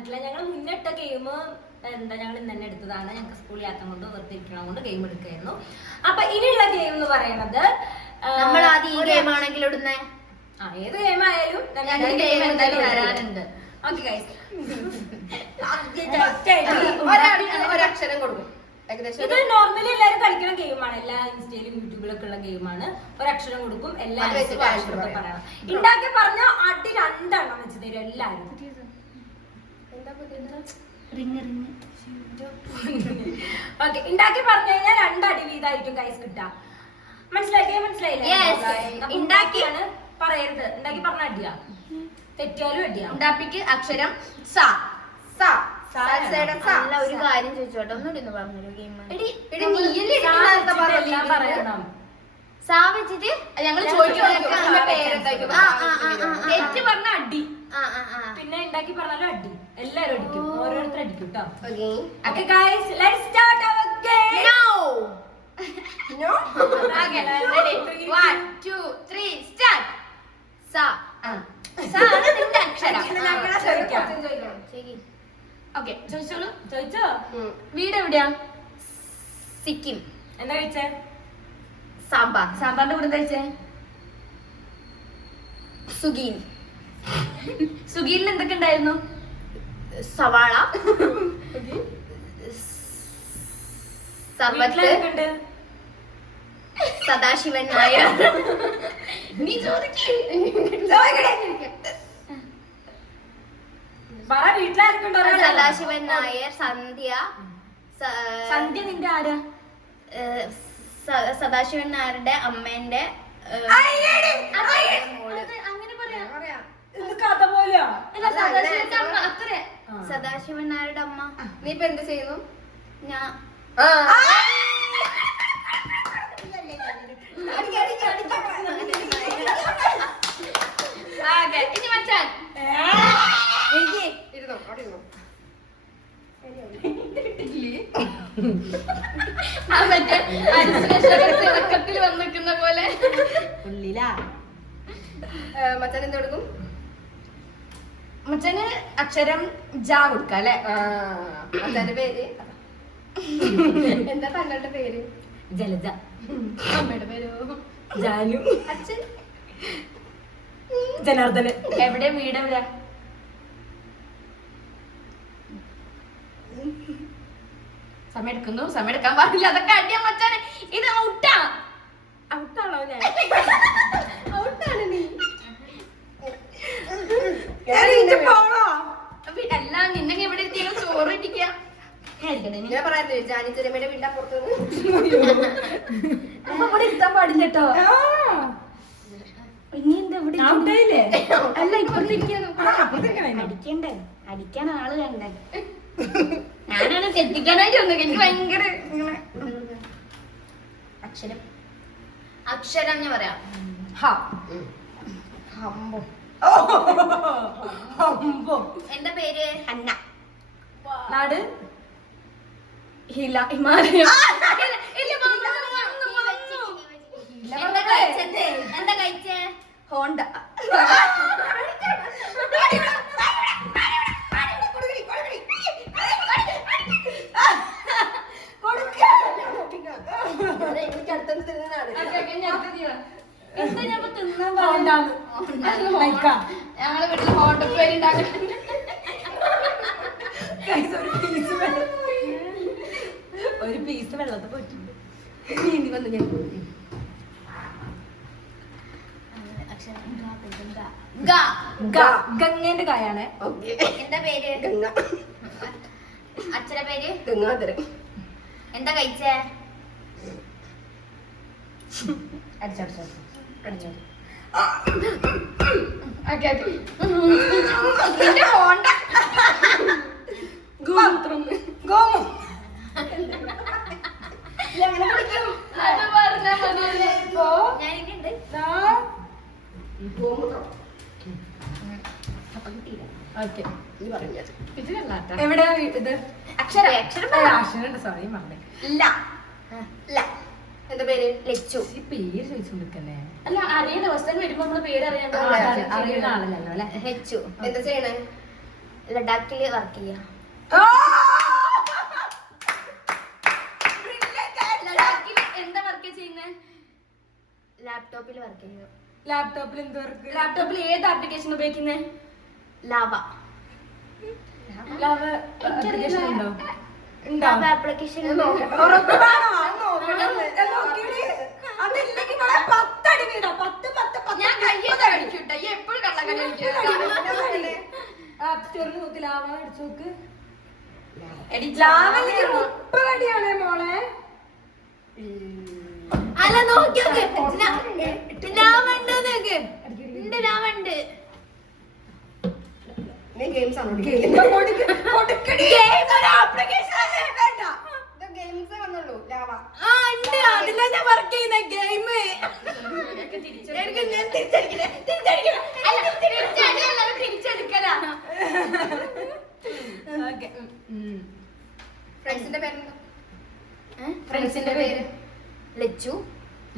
വന്നിട്ടില്ല. ഞങ്ങൾ മുന്നിട്ട ഗെയിം എന്താ ഞങ്ങൾ ഇന്ന് തന്നെ എടുത്തതാണ്. ഞങ്ങൾക്ക് സ്കൂളിൽ യാത്ര കൊണ്ട് വെറുതെ ഇരിക്കണം കൊണ്ട് ഗെയിം എടുക്കായിരുന്നു. അപ്പൊ ഇനിയുള്ള ഗെയിം എന്ന് പറയുന്നത് നമ്മൾ ആദ്യം ഈ ഗെയിം ആണെങ്കിൽ ഇടുന്നേ ഏത് ഗെയിം ആയാലും ഗെയിം എന്തായാലും വരാനുണ്ട്. ഓക്കെ ഗൈസ്, ഒരക്ഷരം കൊടുക്കും. ഇത് നോർമലി എല്ലാവരും കളിക്കുന്ന ഗെയിമാണ്. എല്ലാ ഇൻസ്റ്റയിലും യൂട്യൂബിലൊക്കെ ഉള്ള ഗെയിമാണ്. ഒരക്ഷരം കൊടുക്കും, എല്ലാവരും പറയണം. ഉണ്ടാക്കി പറഞ്ഞ അടി 2 എണ്ണം വെച്ച് തരും എല്ലാവരും. ഓക്കെ, ഉണ്ടാക്കി പറഞ്ഞു കഴിഞ്ഞാൽ 2 അടി വീതായിരിക്കും ഗൈസ് കിട്ടുക. മനസ്സിലായില്ലേ? ഉണ്ടാക്കിയാണ് പറയരുത്. ഉണ്ടാക്കി പറഞ്ഞ അടിയാ, തെറ്റിയാലും അടിയാ. ഉണ്ടാപ്പിക്ക് അക്ഷരം സ. അല്ല, ഒരു കാര്യം ചോദിച്ചോട്ടെ, ഒന്നുകൂടി ഒന്ന് പറഞ്ഞൊരു ഗെയിം പറയണം. സാ വെച്ചിട്ട് ഞങ്ങൾ തെറ്റ് പറഞ്ഞ അടി. പിന്നെ ഉണ്ടാക്കി പറഞ്ഞാലും അടി, എല്ലാരും അടിക്കും, ഓരോരുത്തർ അടിക്കും കേട്ടോ. Okay guys, let's start our game. No. Okay, ready? 1, 2, 3, start. Sa. Sa ആണ് നിന്റെ അക്ഷരം. ഓക്കെ, ചോദിച്ചോളൂ. ചോദിച്ചോ? വീട് എവിടെയാ? സിക്കിം. എന്താ കഴിച്ചേ? സാമ്പാർ. സാമ്പാറിന്റെ കൂടെ കഴിച്ചേ? സുഗീൻ. സുഗീനിൽ എന്തൊക്കെ ഉണ്ടായിരുന്നു? സവാള, സമ്പത്ത്, സദാശിവൻ നായർ. നീ സദാശിവൻ നായർ, സന്ധ്യ. സന്ധ്യ നിന്റെ ആരാ? സദാശിവൻ നായരുടെ അമ്മേന്റെ അങ്ങനെ പറയാം. കഥ പോലെയാ. സദാശിവൻ നായരുടെ അമ്മ. നീ ഇപ്പൊ എന്ത് ചെയ്യുന്നു? ഞാൻ ഇനി മച്ചാൻ ഇരുന്നോ, അവിടെ ഇരുന്നോ. മറ്റേ തിളക്കത്തിൽ വന്നിക്കുന്ന പോലെ. മച്ചാൻ എന്ത് കൊടുക്കും? മച്ചാന് അക്ഷരം ജ കൊടുക്ക അല്ലെ? മച്ചാന്റെ പേര് എന്താ? തങ്ങളുടെ പേര്? ജലജ. അമ്മയുടെ പേരോ? ജാനു. അച്ഛൻ? ജനാർദ്ദനൻ. എവിടെ? വീട് എവിടെ? സമയം എടുക്കുന്നു. സമയം എടുക്കാൻ പാടില്ല, അതൊക്കെ അടിയാ മച്ചാനെ. ഇത് ഔട്ടാ. ഔട്ടാണോ ഞാൻ? ഔട്ടാണ് നീ. എല്ലാം നിന്നെ എവിടെ എത്തിയാലും ചോറ് ഇട്ടിക്ക. ഞാൻ പറയാ ജാനി ചെറിയമ്മയുടെ വീണ്ടാ പുറത്ത്. അപ്പൊ ഇവിടെ ഇരുത്താൻ പാടില്ല കേട്ടോ. ഇനി എന്താ ഇവിടെ? അല്ല, അടിക്കണ്ടേ? അടിക്കാൻ ആള് കണ്ടേ? ഞാനാണ് തെറ്റിക്കാനായിട്ട് വന്നത്. എനിക്ക് ഭയങ്കര അക്ഷരം അക്ഷരം ഞാൻ പറയാം. എന്താ പേര്? ഹന്ന. നാട്? ഹിമാലയം. എന്താ കഴിച്ചേ? ഹോണ്ട. ഞങ്ങള് വീട്ടിൽ ഹോണ്ട പേര് ഉണ്ടാക്കുന്നുണ്ട്. ഒരു പീസ് വെള്ളത്തിൽ പോയിട്ടുണ്ട്. നീന്തി വന്നു ഞാൻ. ഗംഗേന്റെ കായാണ്. എന്താ പേര്? ഗംഗ. അച്ഛന്റെ പേര്? ഗംഗാധരൻ. എന്താ കഴിച്ചേ? അടിച്ചോ. നിന്റെ ഹോണ്ട. ഗോമൂത്രം. അത് പറഞ്ഞാ മതി. ഞാനിട്ടുണ്ട്. ഗോമൂത്രം. എവിടെയാ ഇത്? അക്ഷരം. അക്ഷരം. സോറി മറന്നേ. എന്താ പേര്? ലച്ചു. ഈ പേര് ചോദിച്ചു കൊടുക്കല്ലേ? അല്ല, അറിയുന്ന ദിവസം വരുമ്പോ നമ്മള് പേര് അറിയാൻ അറിയുന്ന ആളല്ലല്ലോ അല്ലെ? ലച്ചു. എന്താ ചെയ്യണേ? ലഡാക്കില് വർക്ക് ചെയ്യാം. ലഡാക്കില് എന്താ വർക്ക് ചെയ്യുന്നത്? ലാപ്ടോപ്പിൽ വർക്ക് ചെയ്യുക. ലാപ്ടോപ്പിൽ എന്ത് വർക്ക്? ലാപ്ടോപ്പിൽ ഏത് ആപ്ലിക്കേഷൻ ഉപയോഗിക്കുന്നത്? ലാവ. ആപ്ലിക്കേഷൻ ഉണ്ടോ? ലാവ ആപ്ലിക്കേഷൻ ഞാൻ കയ്യൊക്കെ അടിക്കൂട്ടെ. എപ്പോഴും കള്ളക്കളി ആപ്പ് സ്റ്റോറിൽ നോക്കി ലാവ അടിച്ചു നോക്ക്. മോളെ അല്ല നോക്കിയോക്ക്. ലാവ ഉണ്ട് നോക്ക്. ഉണ്ട് ലാവ ഉണ്ട്. ഗെയിംസ് ആണ് ഗെയിംസ് വന്നുള്ളൂ. ലാവ അതിലാ ഞാൻ വർക്ക് ചെയ്യുന്ന ഗെയിം. തിരിച്ചെടുക്കലാ. ഫ്രണ്ട്സിന്റെ പേരെന്താ? ഫ്രണ്ട്സിന്റെ പേര് ലച്ചു.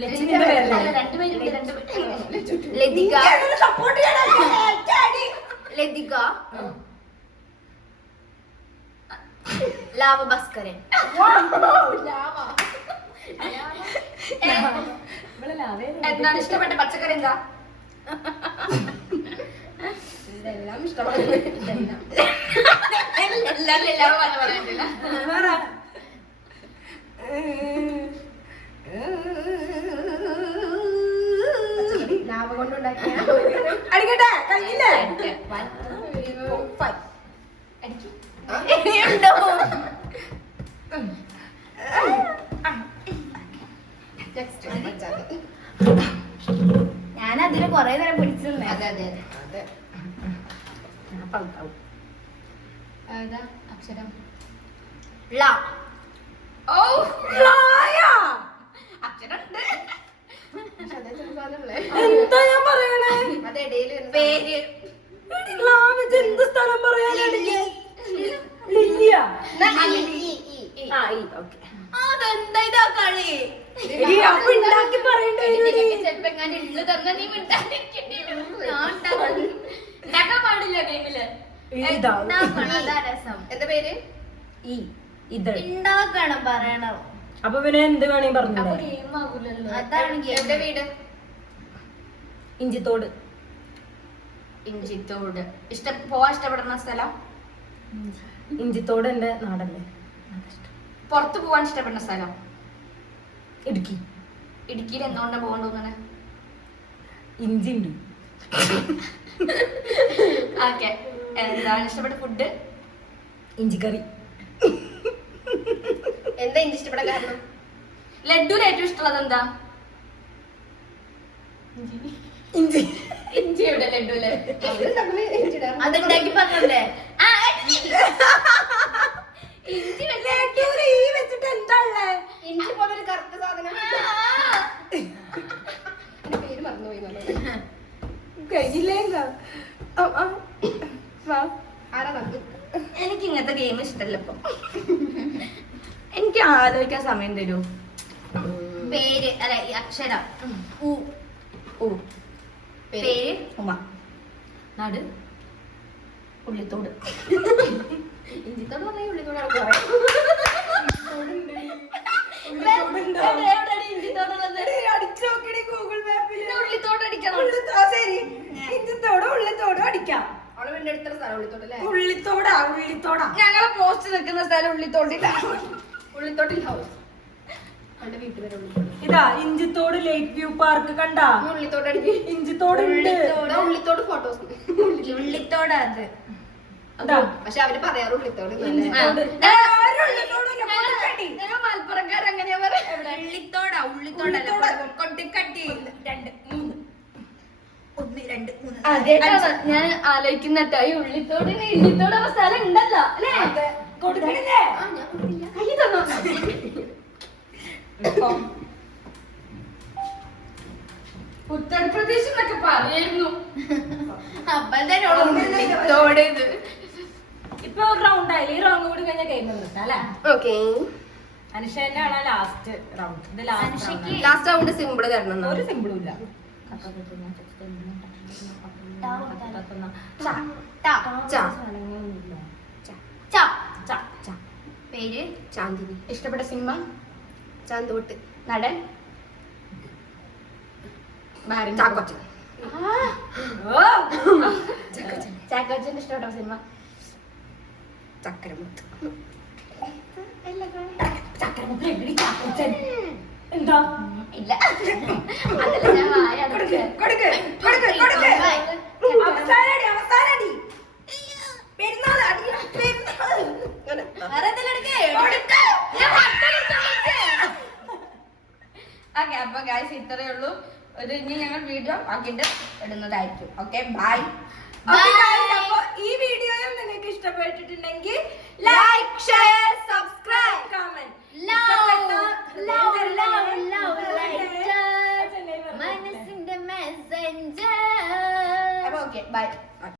ലക്ഷ്മിന്റെ പേരല്ലേ? ലതിക. ലതിക. ലാവ ഭാസ്കരൻ. എന്താണ് ഇഷ്ടപ്പെട്ട പച്ചക്കറി? എന്താ? ഇതെല്ലാം ഇഷ്ടമാണ്. എല്ലാം പറയാനില്ല. ലാവ കൊണ്ടുണ്ടാക്കിയ അടിക്കട്ടെ കഴിഞ്ഞില്ലേ? ഇനിയുണ്ടോ? ഞാൻ അതിന് കൊറേ നേരം പിടിച്ചിരുന്നേ. അതെ അതെ അതെ അതെ. അക്ഷരം ള. ഓ അക്ഷരമുണ്ട്. എന്താ ഞാൻ പറയണേ? അതിടയില് പേര് എന്ത് സ്ഥലം പറയാനാണ്? ലില്ലിയ. അതെന്താ ഇതാ കളി? അപ്പൊ ഉണ്ടാക്കി പറയണ്ടേ? ചെലപ്പോ എങ്ങനെ ഇള്ളു തന്ന നീ മിണ്ടാണ്ടിരിക്കേണ്ടി വരും. ഞാൻ ഉണ്ടാക്കാൻ പാടില്ല ഗെയിമില്. അതാ രസം. എന്താ പേര്? ഉണ്ടാക്കണം പറയണം. അപ്പൊ പിന്നെ എന്ത് വേണേ പറഞ്ഞു. ഗെയിം ആകൂലല്ലോ. അതാണ് എവിടെ വീട്? ഇഞ്ചിത്തോട്. ഇഞ്ചിത്തോട്. പോവാൻ ഇഷ്ടപ്പെടുന്ന സ്ഥലം? ഇഞ്ചിത്തോട് എന്റെ നാടല്ലേ. പുറത്ത് പോവാൻ ഇഷ്ടപ്പെടുന്ന സ്ഥലം? ഇടുക്കി. ഇടുക്കിയിൽ എന്തുകൊണ്ടാ പോകാൻ തോന്നണേ? ഇഞ്ചി ഉണ്ട്. ഓക്കെ. എന്താണ് ഇഷ്ടപ്പെട്ട ഫുഡ്? ഇഞ്ചിക്കറി. എന്താ ഇഞ്ചി ഇഷ്ടപ്പെടാൻ കാരണം? ലഡുവിൽ ഏറ്റവും ഇഷ്ടമുള്ളത് എന്താ? ഇഞ്ചി. ഇഞ്ചി എവിടെ ലഡുവില്? ഇഞ്ചിടാം. അതുണ്ടാക്കി പറഞ്ഞല്ലേ? ഇഞ്ചി ലഡുവില് ഈ വെച്ചിട്ട് എന്താ ഉള്ളേ? ഇഞ്ചി പോലെ ഒരു കറുത്ത സാധനം. എന്റെ പേര് മറന്നുപോയി. കഴിഞ്ഞില്ലേ? ആരാ നമുക്ക്? എനിക്ക് ഇങ്ങനത്തെ ഗെയിം ഇഷ്ടമല്ല ഇപ്പൊ. എനിക്ക് ആലോചിക്കാൻ സമയം തരൂ. പേര് അല്ല ഈ അക്ഷരം. പേര് ഉമ. നാട് ഉള്ളിത്തോട്. ഇഞ്ചിത്തോട് പറഞ്ഞ ഉള്ളിത്തോട് ഉള്ളിത്തോട് അടിക്കണം. ഇഞ്ചിത്തോടോ ഉള്ളിത്തോടോ അടിക്കാം. അവള് വീണ്ടും എടുത്ത സ്ഥലം ഉള്ളിത്തോട് അല്ലേ? ഉള്ളിത്തോടാ ഉള്ളിത്തോടാ. ഞങ്ങളെ പോസ്റ്റ് നിൽക്കുന്ന സ്ഥലം ഉള്ളിത്തോടില്ല. ഉള്ളിത്തോട്ടിൽ ഹൗസ്. അവളുടെ വീട്ടുപേര് ഉള്ളിത്തോട്. ഇതാ ഇഞ്ചിത്തോട് ലേക്ക് വ്യൂ പാർക്ക് കണ്ടാ? ഉള്ളിത്തോട് അടിക്കും. ഇഞ്ചിത്തോട് ഉള്ളിത്തോട് ഫോട്ടോസ്. ഉള്ളിത്തോട് അത്. പക്ഷെ അവര് പറയാറ് ഉള്ളിത്തോട്. ഞങ്ങൾ മലപ്പുറക്കാർ അങ്ങനെയാ പറയാ. ഉള്ളിത്തോടാ ഉള്ളിത്തോടല്ല. കൊട്ടിക്കട്ടി 2 3 1 2 3. അതെട്ടാണ് ഞാൻ ആലോചിക്കുന്നട്ടോ. ഈ ഉള്ളിത്തോടിന് ഇള്ളിത്തോട് സ്ഥലം ഉണ്ടല്ലോ അല്ലേ? കൊടുക്കണില്ലേ? കൈ തന്നോ? ഉത്തർപ്രദേശ് എന്നൊക്കെ പറയായിരുന്നു. ഉള്ളിത്തോട്. ഇപ്പൊ ഒരു റൗണ്ട് ആയില്ലേ? ഈ റൗണ്ട് കൂടി കഴിഞ്ഞ ഗെയിം നിർത്താം അല്ലേ? ഓക്കെ. അനുഷേന്റെ ആണ് ലാസ്റ്റ് റൗണ്ട്. ഇത് ലാസ്റ്റ് ലാസ്റ്റ് റൗണ്ട് സിമ്പിൾ തരണം. ഒരു സിമ്പിളും ഇല്ല. പേര് ചാന്ദിനി. ഇഷ്ടപ്പെട്ട സിനിമ ചാന്തോട്ട്. നടൻ ചാക്കോച്ചൻ. ചാക്കോച്ചന്റെ ഇഷ്ടപ്പെട്ട സിനിമ ചക്കരമുത്ത്. എന്താ ഇല്ല അതല്ല ഞാൻ വായ അടച്ചത്. അവസാനടി പെരുന്നാൾ അടി പെരുന്നാൾ ഓക്കെ അപ്പൊ ഗായ്സ് ഇത്രയേ ഉള്ളൂ. ഒരു ഇനി ഞങ്ങൾ വീഡിയോ ആക്കിയിട്ട് ഇടുന്നതായിരിക്കും. Okay bye. അപ്പൊ ഈ വീഡിയോയും നിങ്ങൾക്ക് ഇഷ്ടപ്പെട്ടിട്ടുണ്ടെങ്കിൽ ലൈക്ക് ഷെയർ സബ്സ്ക്രൈബ് കമന്റ് മനസ്സിന്റെ മെസ്സഞ്ചർ. അപ്പൊ ഓക്കെ ബൈ.